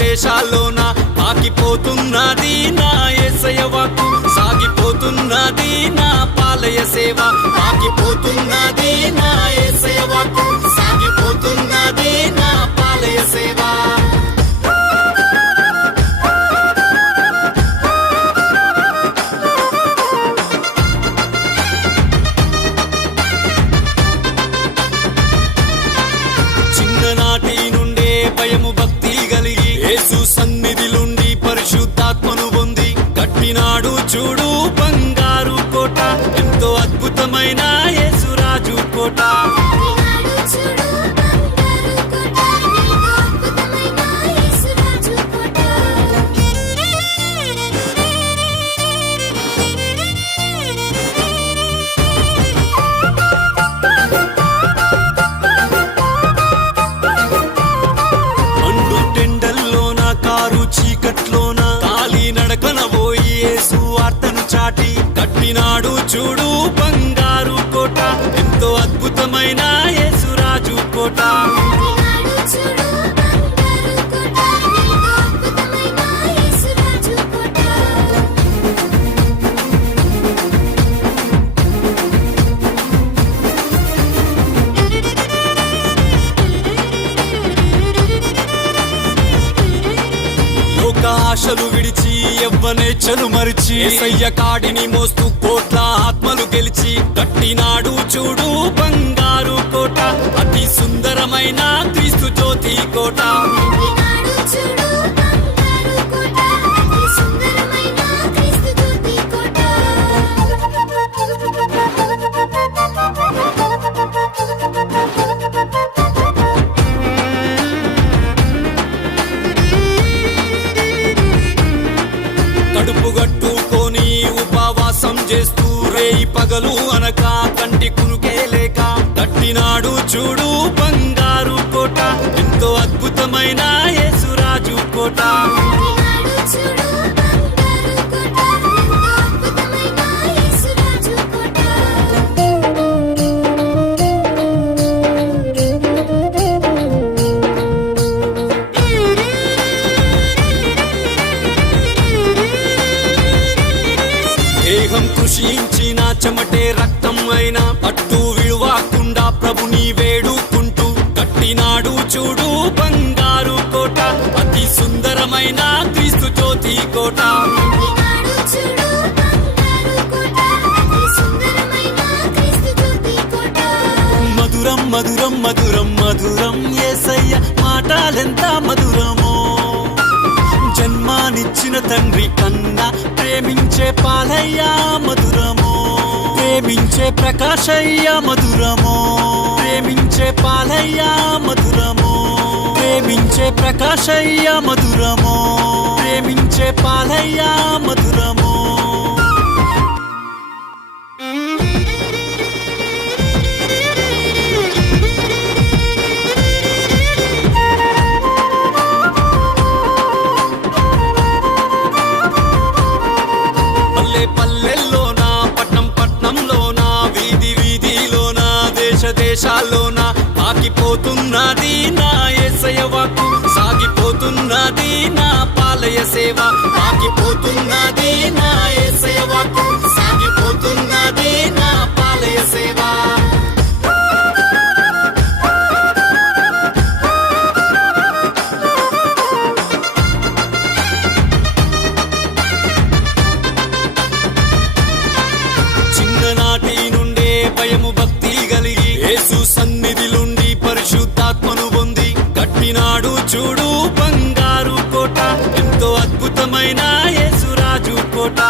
దేశాల్లోన ఆగిపోతున్నది నా ఎసయ వాకు సాగిపోతున్నది నా పాలయ సేవ ఆగిపోతున్నది నా భయము భక్తి కలిగి యేసు సన్నిధిలుండి పరిశుద్ధాత్మను పొంది కట్టినాడు చూడు బంగారు కోట ఎంతో అద్భుతమైన యేసురాజు కోట. అటు చూడు బంగారు కోట. ఎంతో అద్భుతమైన యేసురాజు కోట. ఆశలు విడిచి ఎవ్వనేచ్చలు మరిచి. ఏసయ్య కాడిని మోస్తూ కోట్ల ఆత్మలు గెలిచి. కట్టినాడు చూడు బంగారు కోట. అతి సుందరమైన క్రీస్తు జ్యోతి కోట. మోసం చేస్తూ రేయి పగలు అనక కంటి కునుకే లేక కట్టినాడు చూడు బంగారు కోట. ఎంతో అద్భుతమైన యేసురాజు కోట. దేహం కృషించిన చెమటే రక్తం అయినా పట్టు విడువాకుండా ప్రభుని వేడుకుంటూ కట్టినాడు చూడు బంగారు కోట. అతి సుందరమైన క్రీస్తు జ్యోతి కోట. ఈనాడు చూడు బంగారు కోట. అతి సుందరమైన క్రీస్తు జ్యోతి కోట. మధురం మధురం మధురం మధురం ఏసయ్య మాటలెంత మధురమో. జన్మానిచ్చిన తండ్రి కన్నా ప్రేమించే పాలయ్యా మధురమో. ప్రేమించే ప్రకాశయ్యా మధురమో. ప్రేమించే పాలయ్యా మధురమో. ప్రేమించే ప్రకాశయ్యా మధురమో. ప్రేమించే పాలయ్యా మధురమో. వేషాల్లోన పాకిపోతున్నది నా ఏసయవకు సాగిపోతున్నది నా పాలయ సేవ. పాకిపోతున్నది నా ఏసయవకు సాగిపోతున్నది నా పాలయ సేవ. చిన్ననాటి నుండే భయము భక్తి చూడు బంగారు కోట. ఎంతో అద్భుతమైన యేసురాజు కోట.